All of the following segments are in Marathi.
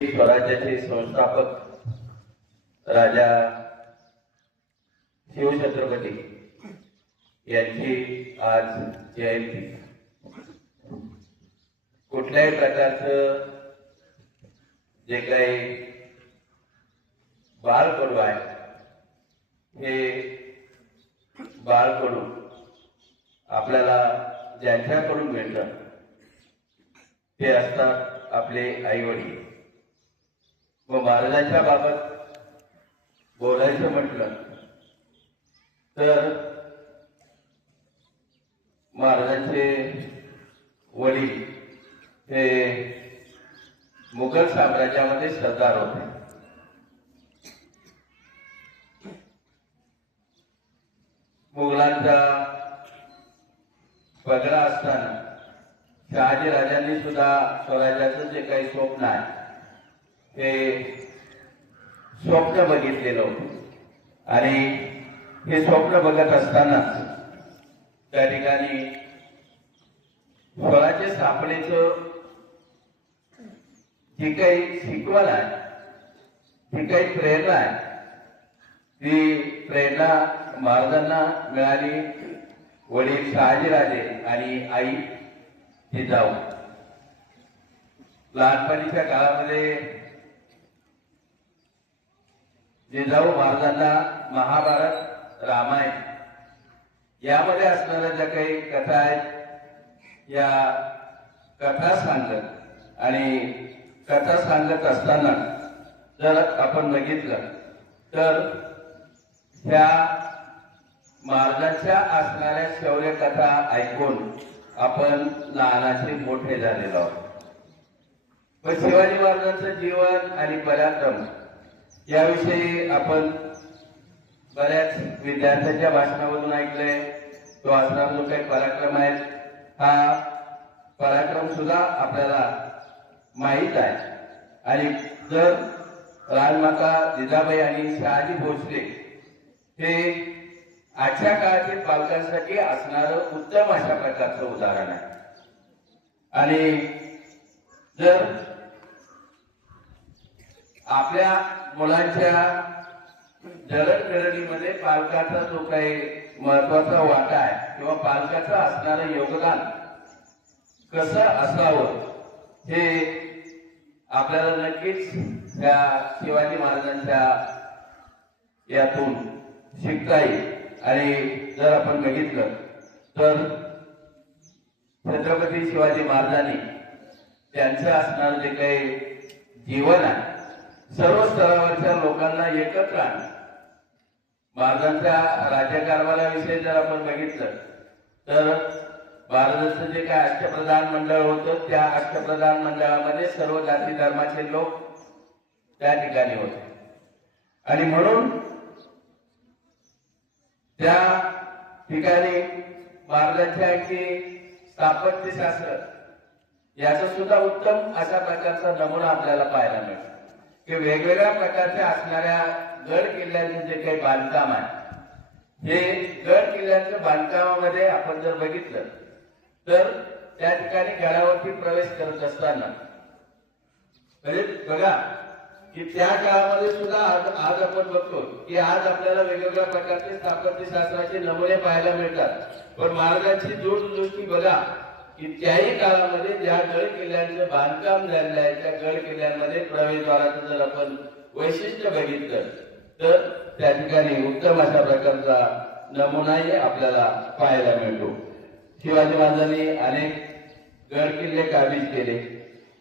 स्वराज्याचे संस्थापक राजा शिवछत्रपती यांची आज जयंती। कुठल्याही प्रकारचं जे काही बाळकडू आहे हे बाळकडू आपल्याला ज्यांच्याकडून मिळतं ते असतात आपले आई वडील। व महाराजांच्या बाबत बोलायचं म्हटलं तर महाराजांचे वडील हे मुघल साम्राज्यामध्ये सरदार होते। मुघलांचा पगडा असताना शहाजी राजांनी सुद्धा स्वराज्याचं जे काही स्वप्न आहे हे स्वप्न बघितलेलं होतं आणि हे स्वप्न बघत असताना त्या ठिकाणी स्वराज्य स्थापनेचं जी काही शिकवण आहे, जी काही प्रेरणा आहे, ती प्रेरणा महाराजांना मिळाली। वडील शहाजीराजे आणि आई जिजाऊ लहानपणीच्या काळामध्ये जिजाऊ महाराजांना महाभारत रामायण यामध्ये असणाऱ्या ज्या काही कथा आहेत या कथा सांगत आणि कथा सांगत असताना जर आपण बघितलं तर ह्या महाराजांच्या असणाऱ्या शौर्य कथा ऐकून आपण लहानाचे मोठे झालेलो आहोत। पण शिवाजी महाराजांचं जीवन आणि पराक्रम याविषयी आपण बऱ्याच विद्यार्थ्यांच्या भाषणामधून ऐकलंय। तो असणारा जो काही पराक्रम आहे हा पराक्रम सुद्धा आपल्याला माहीत आहे। आणि जर राजमाता जिजाबाई आणि शहाजी भोसले हे आजच्या काळातील पालकांसाठी असणारं उत्तम अशा प्रकारचं उदाहरण आहे। आणि जर आपल्या मुलांच्या जडणघडणीमध्ये पालकाचा जो काही महत्वाचा वाटा आहे किंवा पालकाचं असणारं योगदान कसं असावं हे आपल्याला नक्कीच त्या शिवाजी महाराजांच्या यातून शिकता येईल। आणि जर आपण बघितलं तर छत्रपती शिवाजी महाराजांनी त्यांचं असणारं जे काही जीवन आहे सर्व स्तरावरच्या लोकांना एकत्र आणलं। महाराजांच्या राज्यकारभाराविषयी जर आपण बघितलं तर भारताचं जे काही अष्टप्रधान मंडळ होतं त्या अष्टप्रधान मंडळामध्ये सर्व जाती धर्माचे लोक त्या ठिकाणी होते आणि म्हणून त्या ठिकाणी महाराजांच्या आणखी स्थापत्यशास्त्र याचा सुद्धा उत्तम अशा प्रकारचा नमुना आपल्याला पाहायला मिळतो की वेगवेगळ्या प्रकारच्या असणाऱ्या गड किल्ल्यांचे जे काही बांधकाम आहे हे गड किल्ल्यांच्या बांधकामामध्ये आपण जर बघितलं तर त्या ठिकाणी गडावरती प्रवेश करत असताना बघा की त्या काळामध्ये सुद्धा आज आपण बघतो की आज आपल्याला वेगवेगळ्या प्रकारचे स्थापत्यशास्त्राचे नमुने पाहायला मिळतात। पण महाराजांची दूरदृष्टी बघा की त्याही काळामध्ये ज्या गड किल्ल्यांचं बांधकाम झालेलं आहे त्या गड किल्ल्यांमध्ये प्रवेशद्वाराचं जर आपण वैशिष्ट्य बघितलं तर त्या ठिकाणी उत्तम अशा प्रकारचा नमुनाही आपल्याला पाहायला मिळतो। शिवाजी महाराजांनी अनेक गड किल्ले काबीज केले।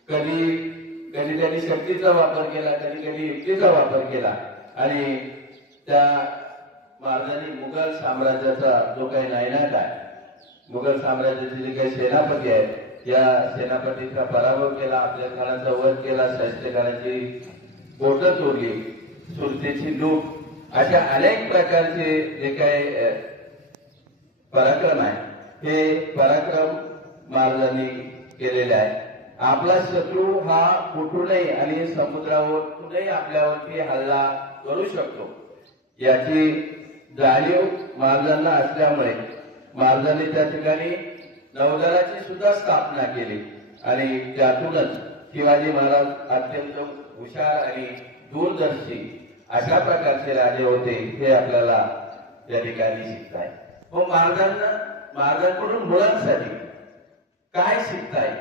कधी त्यांनी शक्तीचा वापर केला, कधी युक्तीचा वापर केला आणि त्या महाराजांनी मुघल साम्राज्याचा जो काही नायनाट आहे, मुघल साम्राज्याचे जे काही सेनापती आहेत या सेनापतीचा पराभव केला, आपल्या खानाचा वध केला, शास्त्रकारांची बोटं तोडली, सुरतेची लूट, अशा अनेक प्रकारचे जे काही पराक्रम आहे हे पराक्रम महाराजांनी केलेले आहे। आपला शत्रू हा कुठूनही आणि समुद्रावरूनही आपल्यावरती हल्ला करू शकतो याची जाणीव महाराजांना असल्यामुळे महाराजांनी त्या ठिकाणी नौदलाची सुद्धा स्थापना केली आणि त्यातूनच शिवाजी महाराज अत्यंत हुशार आणि दूरदर्शी अशा प्रकारचे राजे होते हे आपल्याला या ठिकाणी शिकता आहे. मग महाराजांकडून मुलांसाठी काय शिकता येईल,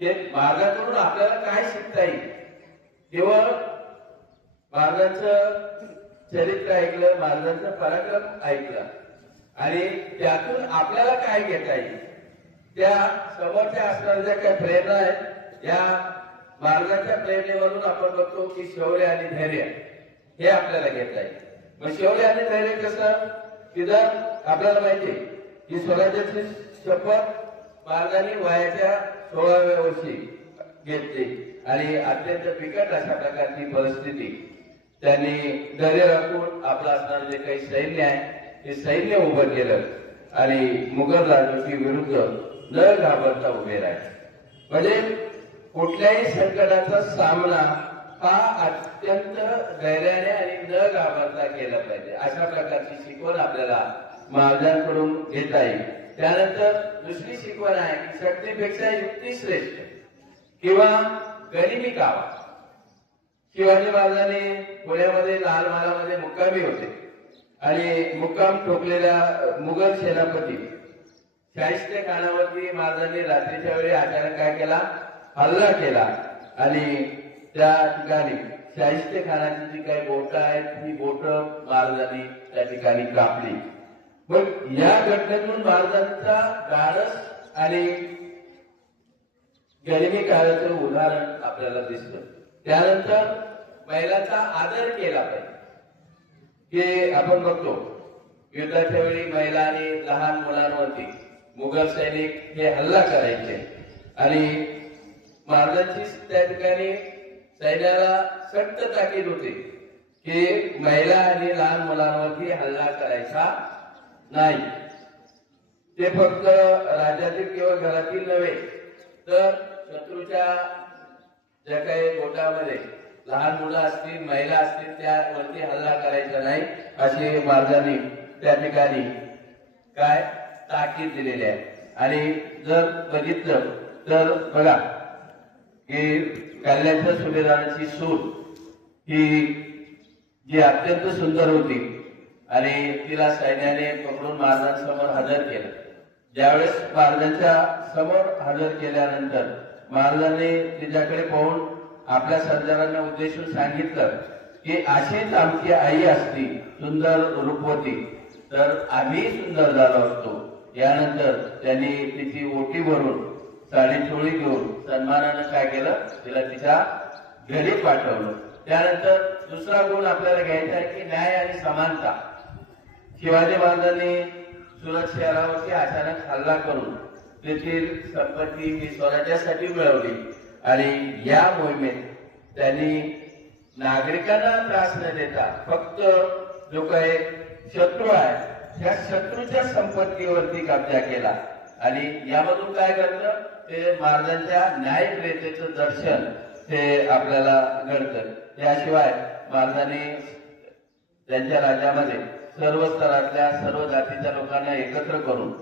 ते महाराजांकडून आपल्याला काय शिकता येईल. केवळ महाराजांचं चरित्र ऐकलं, महाराजांचं पराक्रम ऐकलं आणि त्यातून आपल्याला काय घेता येईल, त्या समोरच्या असणाऱ्या ज्या काही प्रेरणा आहेत, या महाराजांच्या प्रेरणेमधून आपण बघतो की शौर्य आणि धैर्य हे आपल्याला घेता येईल. मग शौर्य आणि धैर्य कसं, की जर आपल्याला माहिती की स्वराज्याची शपथ महाराजांनी वयाच्या 16व्या वर्षी घेतली आणि अत्यंत बिकट अशा प्रकारची परिस्थिती त्यांनी धैर्य राखून आपलं असणारं जे काही सैन्य आहे ते सैन्य उभं केलं आणि मुघल राजवटी विरुद्ध न घाबरता उभे राहिले. म्हणजे कुठल्याही संकटाचा सामना हा अत्यंत धैर्याने आणि न घाबरता केला पाहिजे, अशा प्रकारची शिकवण आपल्याला महाराजांकडून घेता येईल. त्यानंतर दुसरी शिकवण आहे की शक्तीपेक्षा युक्ती श्रेष्ठ किंवा गरिबी कावा. शिवाजी महाराजांनी पुण्यामध्ये लाल महालामध्ये मुक्कामी होते आणि मुक्काम ठोकलेल्या मुघल सेनापती शाहिस्ते खानावरती महाराजांनी रात्रीच्या वेळी अचानक काय केला, हल्ला केला आणि त्या ठिकाणी शाहिस्ते खानाची जी काही बोटं आहेत ती बोटं महाराजांनी त्या ठिकाणी कापली. मग या घटनेतून महाराजांचा धाडस आणि गरिबी काळाचं उदाहरण आपल्याला दिसतं. त्यानंतर महिलांचा आदर केला पाहिजे, की आपण बघतो युद्धाच्या वेळी महिला आणि लहान मुलांवरती मुघल सैनिक हे हल्ला करायचे आणि महाराजांची त्या ठिकाणी सैन्याला सक्त ताकीद होती की महिला आणि लहान मुलांवरती हल्ला करायचा नाही. ते फक्त राज्यातील किंवा घरातील नव्हे तर शत्रूच्या ज्या काही गोटामध्ये लहान मुलं असतील, महिला असतील, त्यावरती हल्ला करायचा नाही अशी महाराजांनी त्या ठिकाणी काय ताकीद दिलेली आहे. आणि जर बघितलं तर बघा की कल्याणच्या सुभेदारांची सूर ही जी अत्यंत सुंदर होती आणि तिला सैन्याने पकडून महाराजांसमोर हजर केलं. ज्यावेळेस महाराजांच्या समोर हजर केल्यानंतर महाराजांनी तिच्याकडे पाहून आपल्या सरदारांना उद्देशून सांगितलं की अशीच आमची आई असती सुंदर रूपवती तर आम्ही सुंदर झालो असतो. यानंतर त्यांनी तिची ओटी भरून साडी चोळी घेऊन सन्मानानं काय केलं, तिला तिच्या घरी पाठवलं. त्यानंतर दुसरा गुण आपल्याला घ्यायचा आहे की न्याय आणि समानता. शिवाजी महाराजांनी सुरत शहरावरती अचानक हल्ला करून तेथील संपत्ती ही स्वराज्यासाठी मिळवली आणि या मोहिमेत त्यांनी नागरिकांना त्रास न देता फक्त जो काही शत्रू आहे त्या शत्रूच्या संपत्तीवरती कब्जा केला आणि यामधून काय घडलं, ते महाराजांच्या न्यायप्रियतेचं दर्शन हे आपल्याला घडतं. याशिवाय महाराजांनी त्यांच्या राज्यामध्ये सर्व स्तरातल्या सर्व जातीच्या लोकांना एकत्र करून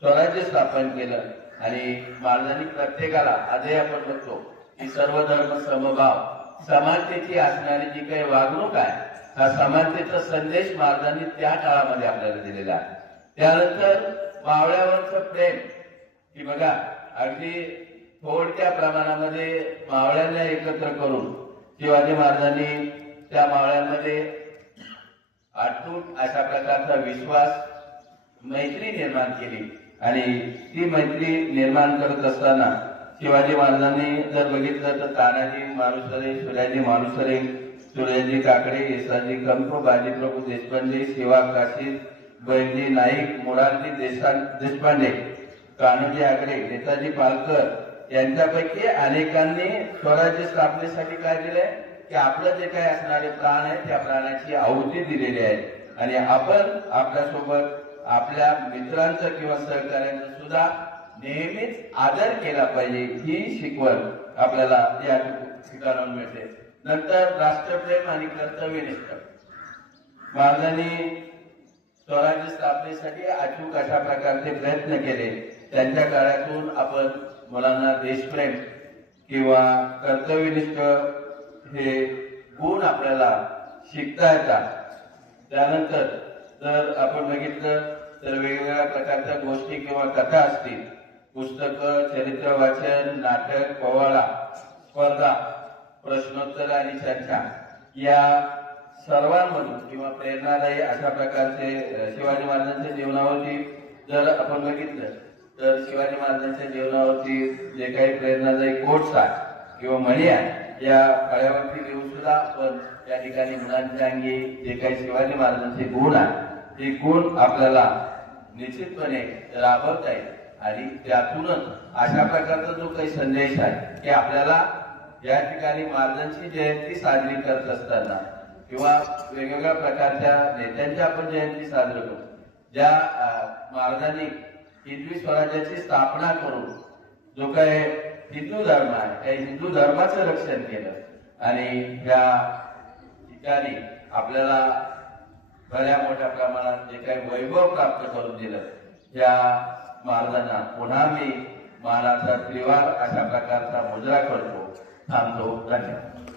स्वराज्य स्थापन केलं आणि महाराजांनी प्रत्येकाला आजही आपण बघतो की सर्व धर्म समभाव समानतेची असणारी जी काही वागणूक आहे हा समानतेचा संदेश महाराजांनी त्या काळामध्ये आपल्याला दिलेला आहे. त्यानंतर मावळ्यावरचं प्रेम की बघा अगदी थोडक्या प्रमाणामध्ये मावळ्यांना एकत्र करून शिवाजी महाराजांनी त्या मावळ्यांमध्ये अटूट अशा प्रकारचा विश्वास मैत्री निर्माण केली आणि ती मैत्री निर्माण करत असताना शिवाजी महाराजांनी जर बघितलं तर तानाजी मालुसरे, सूर्याजी मालुसरे, सूर्याजी काकडे, येसाजी कंप, बाजीप्रभू देशपांडे, शिवा काशी, बैजी नाईक, मोरारजी देशपांडे, कान्होजी आगडे, नेताजी पालकर यांच्यापैकी अनेकांनी स्वराज्य स्थापनेसाठी काय दिलंय की आपलं जे काही असणारे प्राण आहे त्या प्राणाची आहुती दिलेली आहे आणि आपण आपल्यासोबत आपल्या मित्रांचं किंवा सहकार्यांचं सुद्धा नेहमीच आदर केला पाहिजे ही शिकवण आपल्याला या ठिकाणाहून मिळते. नंतर राष्ट्रप्रेम आणि कर्तव्यनिष्ठ. महाराजांनी स्वराज्य स्थापनेसाठी अचूक अशा प्रकारचे प्रयत्न केले. त्यांच्या काळातून आपण मुलांना देशप्रेम किंवा कर्तव्यनिष्ठ हे गुण आपल्याला शिकता येतात. त्यानंतर जर आपण बघितलं तर वेगवेगळ्या प्रकारच्या गोष्टी किंवा कथा असतील, पुस्तकं, चरित्र वाचन, नाटक, पोवाडा, स्पर्धा, प्रश्नोत्तर आणि चर्चा या सर्वांमधून किंवा प्रेरणादायी अशा प्रकारचे शिवाजी महाराजांच्या जीवनावरती जर आपण बघितलं तर शिवाजी महाराजांच्या जीवनावरती जे काही प्रेरणादायी कोट्स आहेत किंवा म्हणी आहेत या फळ्यावरती लिहून सुद्धा आपण या ठिकाणी मुलांच्या अंगी जे काही शिवाजी महाराजांचे गुण आहेत ते गुण आपल्याला निश्चितपणे राबवता येईल आणि त्यातूनच अशा प्रकारचा जो काही संदेश आहे की आपल्याला या ठिकाणी महाराजांची जयंती साजरी करत असताना किंवा वेगवेगळ्या प्रकारच्या नेत्यांची आपण जयंती साजरी करतो, ज्या महाराजांनी हिंदवी स्वराज्याची स्थापना करून जो काही हिंदू धर्म आहे त्या हिंदू धर्माचं रक्षण केलं आणि या ठिकाणी आपल्याला बऱ्या मोठ्या प्रमाणात जे काही वैभव प्राप्त करून दिलं या महाराजांना पुन्हा मी मानाचा त्रिवार अशा प्रकारचा मुजरा करतो. थांबतो. धन्यवाद.